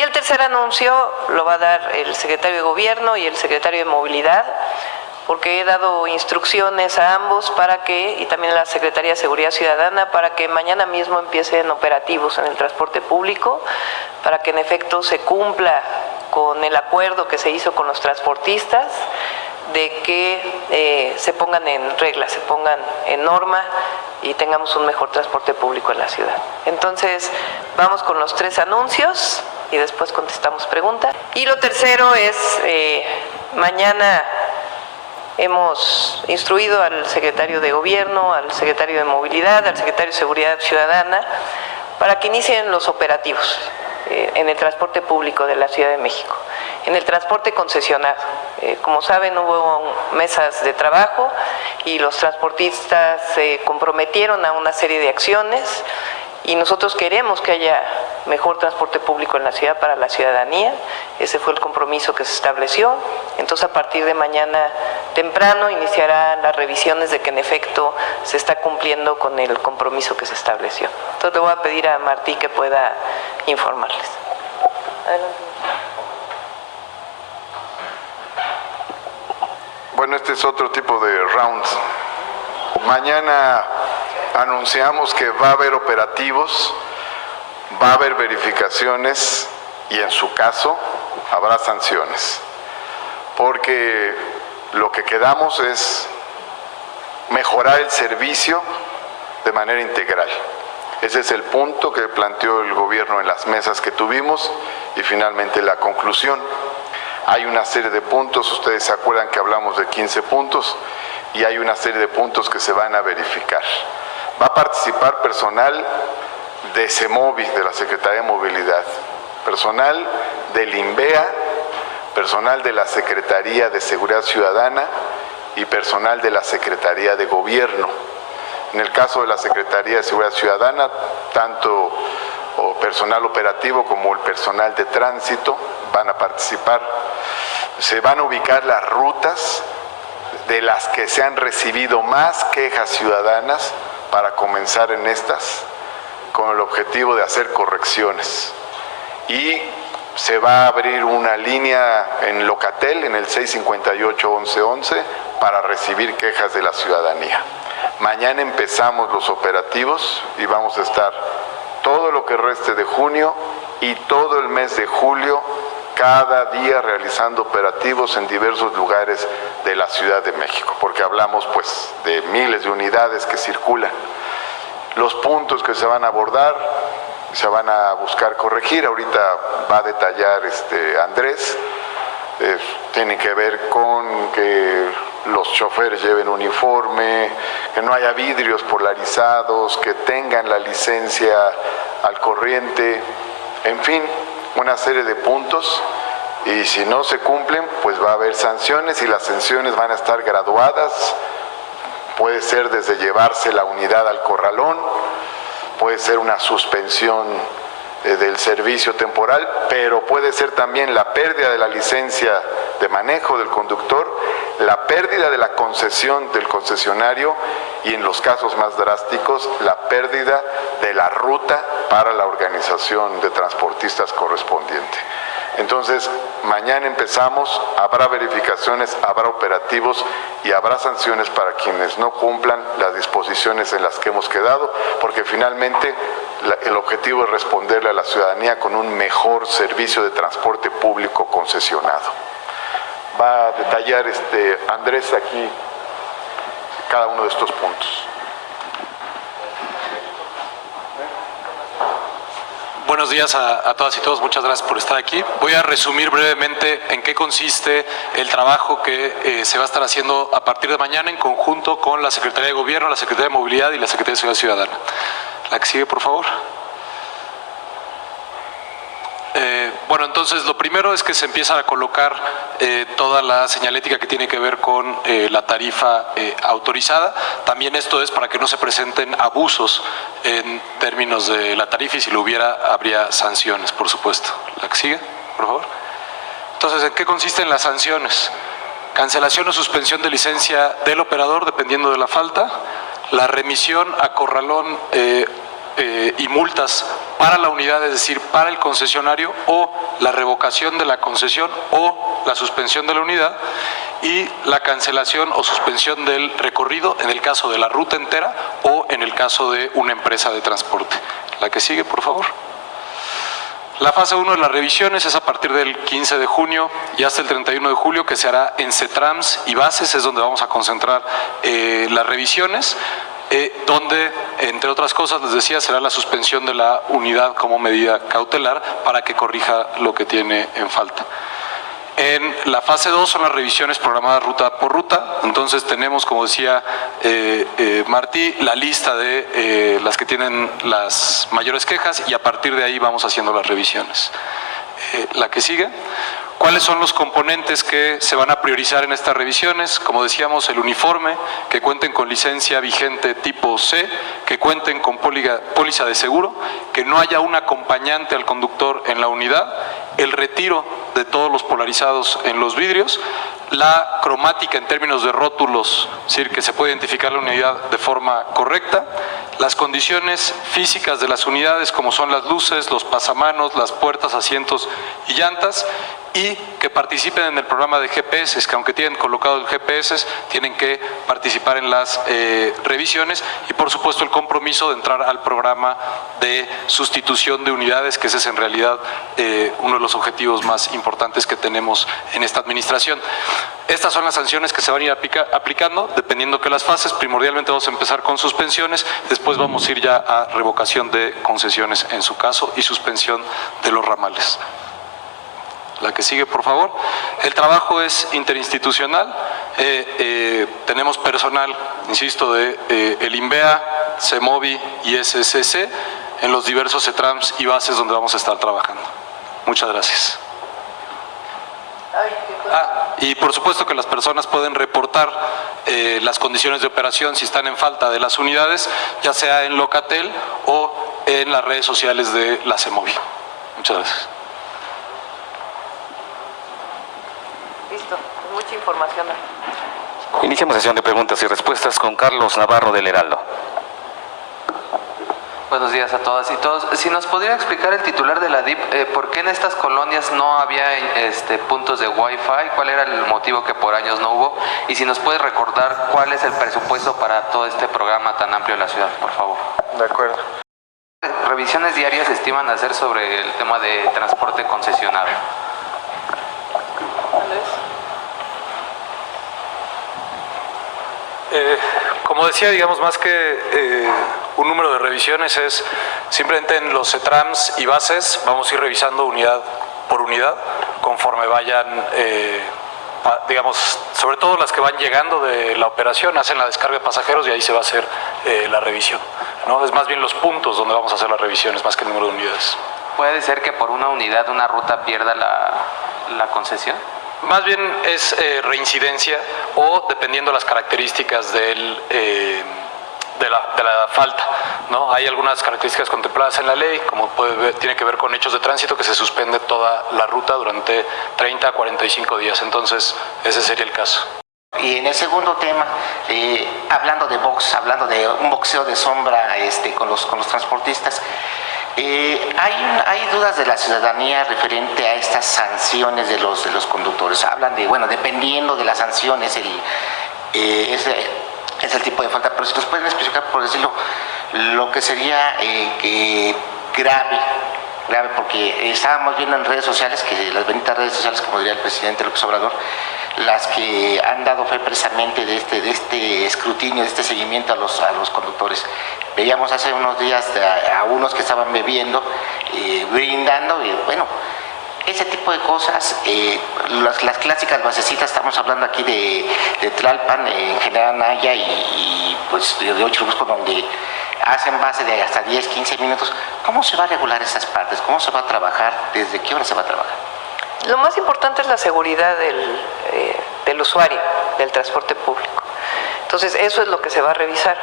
Y el tercer anuncio lo va a dar el secretario de Gobierno y el secretario de Movilidad, porque he dado instrucciones a ambos para que, y también a la Secretaría de Seguridad Ciudadana, para que mañana mismo empiecen operativos en el transporte público, para que en efecto se cumpla con el acuerdo que se hizo con los transportistas, de que se pongan en regla, se pongan en norma y tengamos un mejor transporte público en la ciudad. Entonces, vamos con los tres anuncios y después contestamos preguntas. Y lo tercero es, mañana hemos instruido al secretario de Gobierno, al secretario de Movilidad, al secretario de Seguridad Ciudadana, para que inicien los operativos en el transporte público de la Ciudad de México. En el transporte concesionado, como saben, hubo mesas de trabajo y los transportistas se comprometieron a una serie de acciones y nosotros queremos que haya mejor transporte público en la ciudad para la ciudadanía. Ese fue el compromiso que se estableció. Entonces, a partir de mañana temprano iniciarán las revisiones de que en efecto se está cumpliendo con el compromiso que se estableció. Entonces, le voy a pedir a Martí que pueda informarles. Adelante. Bueno, este es otro tipo de rounds. Mañana anunciamos que va a haber operativos, va a haber verificaciones y en su caso habrá sanciones. Porque lo que quedamos es mejorar el servicio de manera integral. Ese es el punto que planteó el gobierno en las mesas que tuvimos y finalmente la conclusión. Hay una serie de puntos, ustedes se acuerdan que hablamos de 15 puntos y hay una serie de puntos que se van a verificar. Va a participar personal de CEMOVI, de la Secretaría de Movilidad, personal del INVEA, personal de la Secretaría de Seguridad Ciudadana y personal de la Secretaría de Gobierno. En el caso de la Secretaría de Seguridad Ciudadana, tanto personal operativo como el personal de tránsito van a participar. Se van a ubicar las rutas de las que se han recibido más quejas ciudadanas para comenzar en estas con el objetivo de hacer correcciones. Y se va a abrir una línea en Locatel, en el 658-1111, para recibir quejas de la ciudadanía. Mañana empezamos los operativos y vamos a estar todo lo que reste de junio y todo el mes de julio, cada día realizando operativos en diversos lugares de la Ciudad de México, porque hablamos pues de miles de unidades que circulan. Los puntos que se van a abordar, se van a buscar corregir, ahorita va a detallar Andrés, tienen que ver con que los choferes lleven uniforme, que no haya vidrios polarizados, que tengan la licencia al corriente, en fin, una serie de puntos, y si no se cumplen, pues va a haber sanciones y las sanciones van a estar graduadas. Puede ser desde llevarse la unidad al corralón, puede ser una suspensión del servicio temporal, pero puede ser también la pérdida de la licencia de manejo del conductor, la pérdida de la concesión del concesionario y en los casos más drásticos, la pérdida de la ruta para la organización de transportistas correspondiente. Entonces, mañana empezamos, habrá verificaciones, habrá operativos y habrá sanciones para quienes no cumplan las disposiciones en las que hemos quedado, porque finalmente el objetivo es responderle a la ciudadanía con un mejor servicio de transporte público concesionado. Va a detallar Andrés aquí cada uno de estos puntos. Buenos días a todas y todos, muchas gracias por estar aquí. Voy a resumir brevemente en qué consiste el trabajo que se va a estar haciendo a partir de mañana en conjunto con la Secretaría de Gobierno, la Secretaría de Movilidad y la Secretaría de Seguridad Ciudadana. La que sigue, por favor. Bueno, entonces lo primero es que se empieza a colocar toda la señalética que tiene que ver con la tarifa autorizada. También esto es para que no se presenten abusos en términos de la tarifa y si lo hubiera habría sanciones, por supuesto. La que sigue, por favor. Entonces, ¿en qué consisten las sanciones? Cancelación o suspensión de licencia del operador dependiendo de la falta, la remisión a corralón y multas para la unidad, es decir, para el concesionario, o la revocación de la concesión o la suspensión de la unidad, y la cancelación o suspensión del recorrido en el caso de la ruta entera o en el caso de una empresa de transporte. La que sigue, por favor. La fase 1 de las revisiones es a partir del 15 de junio y hasta el 31 de julio, que se hará en CETRAMS y bases, es donde vamos a concentrar las revisiones, donde, entre otras cosas, les decía, será la suspensión de la unidad como medida cautelar para que corrija lo que tiene en falta. En la fase 2 son las revisiones programadas ruta por ruta. Entonces tenemos, como decía Martí, la lista de las que tienen las mayores quejas, y a partir de ahí vamos haciendo las revisiones. La que sigue. ¿Cuáles son los componentes que se van a priorizar en estas revisiones? Como decíamos, el uniforme, que cuenten con licencia vigente tipo C, que cuenten con póliza de seguro, que no haya un acompañante al conductor en la unidad, el retiro de todos los polarizados en los vidrios, la cromática en términos de rótulos, es decir, que se puede identificar la unidad de forma correcta, las condiciones físicas de las unidades, como son las luces, los pasamanos, las puertas, asientos y llantas, y que participen en el programa de GPS, que aunque tienen colocado el GPS, tienen que participar en las revisiones, y por supuesto el compromiso de entrar al programa de sustitución de unidades, que ese es en realidad uno de los objetivos más importantes que tenemos en esta administración. Estas son las sanciones que se van a ir aplicando, dependiendo de las fases. Primordialmente vamos a empezar con suspensiones, después vamos a ir ya a revocación de concesiones en su caso y suspensión de los ramales. La que sigue, por favor. El trabajo es interinstitucional. Tenemos personal, insisto, de el INVEA, CEMOVI y SSC en los diversos CETRAMS y bases donde vamos a estar trabajando. Muchas gracias. Y por supuesto que las personas pueden reportar las condiciones de operación si están en falta de las unidades, ya sea en Locatel o en las redes sociales de la CEMOVI. Muchas gracias. Listo, mucha información. Iniciamos sesión de preguntas y respuestas con Carlos Navarro del Heraldo. Buenos días a todas y todos. Si nos podría explicar el titular de la DIP, ¿por qué en estas colonias no había puntos de Wi-Fi? ¿Cuál era el motivo que por años no hubo? Y si nos puede recordar cuál es el presupuesto para todo este programa tan amplio de la ciudad, por favor. De acuerdo. ¿Revisiones diarias se estiman hacer sobre el tema de transporte concesionado? Como decía, digamos, más que un número de revisiones, es simplemente en los CETRAMS y bases vamos a ir revisando unidad por unidad conforme vayan, digamos, sobre todo las que van llegando de la operación, hacen la descarga de pasajeros y ahí se va a hacer la revisión, ¿no? Es más bien los puntos donde vamos a hacer las revisiones, más que el número de unidades. ¿Puede ser que por una unidad una ruta pierda la concesión? Más bien es reincidencia o dependiendo de las características de la falta, ¿no? Hay algunas características contempladas en la ley, como tiene que ver con hechos de tránsito, que se suspende toda la ruta durante 30 a 45 días. Entonces, ese sería el caso. Y en el segundo tema, hablando de box, hablando de un boxeo de sombra con los transportistas, hay dudas de la ciudadanía referente a estas sanciones de los conductores. Hablan de, bueno, dependiendo de las sanciones, es el tipo de falta, pero si nos pueden especificar, por decirlo, lo que sería grave, porque estábamos viendo en redes sociales, que las benditas redes sociales, como diría el presidente López Obrador, las que han dado fe precisamente de este escrutinio, de este seguimiento a los conductores. Veíamos hace unos días a unos que estaban bebiendo, brindando, y bueno, ese tipo de cosas, las clásicas basecitas, estamos hablando aquí de Tlalpan, en General Anaya y pues de 8 grupos donde hacen base de hasta 10, 15 minutos. ¿Cómo se va a regular esas partes? ¿Cómo se va a trabajar? ¿Desde qué hora se va a trabajar? Lo más importante es la seguridad del usuario del transporte público. Entonces, eso es lo que se va a revisar.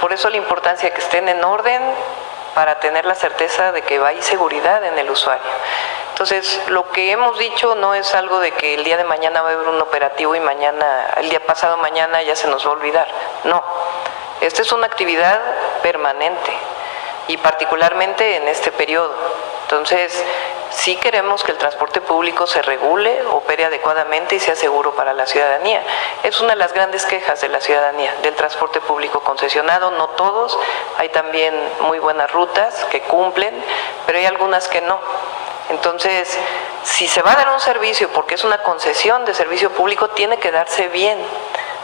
Por eso la importancia de que estén en orden para tener la certeza de que hay seguridad en el usuario. Entonces, lo que hemos dicho no es algo de que el día de mañana va a haber un operativo y el día pasado mañana ya se nos va a olvidar. No, esta es una actividad permanente. y particularmente en este periodo. Entonces, sí queremos que el transporte público se regule, opere adecuadamente y sea seguro para la ciudadanía. Es una de las grandes quejas de la ciudadanía, del transporte público concesionado. No todos, hay también muy buenas rutas que cumplen, pero hay algunas que no. Entonces, si se va a dar un servicio, porque es una concesión de servicio público, tiene que darse bien.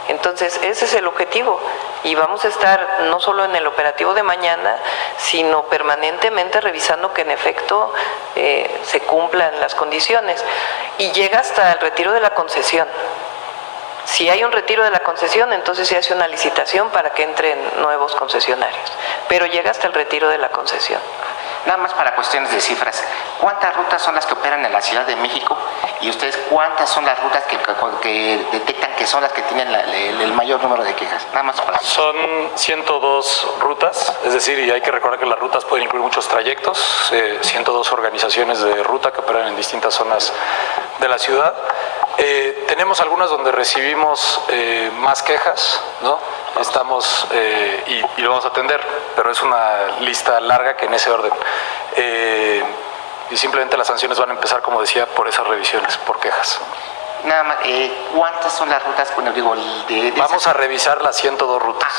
Entonces, ese es el objetivo. Y vamos a estar no solo en el operativo de mañana, sino permanentemente revisando que en efecto se cumplan las condiciones. Y llega hasta el retiro de la concesión. Si hay un retiro de la concesión, entonces se hace una licitación para que entren nuevos concesionarios. Pero llega hasta el retiro de la concesión. Nada más para cuestiones de cifras, ¿cuántas rutas son las que operan en la Ciudad de México? Y ustedes, ¿cuántas son las rutas que detectan que son las que tienen el mayor número de quejas? Nada más para... Son 102 rutas, es decir, y hay que recordar que las rutas pueden incluir muchos trayectos, 102 organizaciones de ruta que operan en distintas zonas de la ciudad. Tenemos algunas donde recibimos más quejas, ¿no? Estamos, y lo vamos a atender, pero es una lista larga que en ese orden. Y simplemente las sanciones van a empezar, como decía, por esas revisiones, por quejas. Nada más, ¿cuántas son las rutas? Bueno, digo, Vamos a revisar las 102 rutas.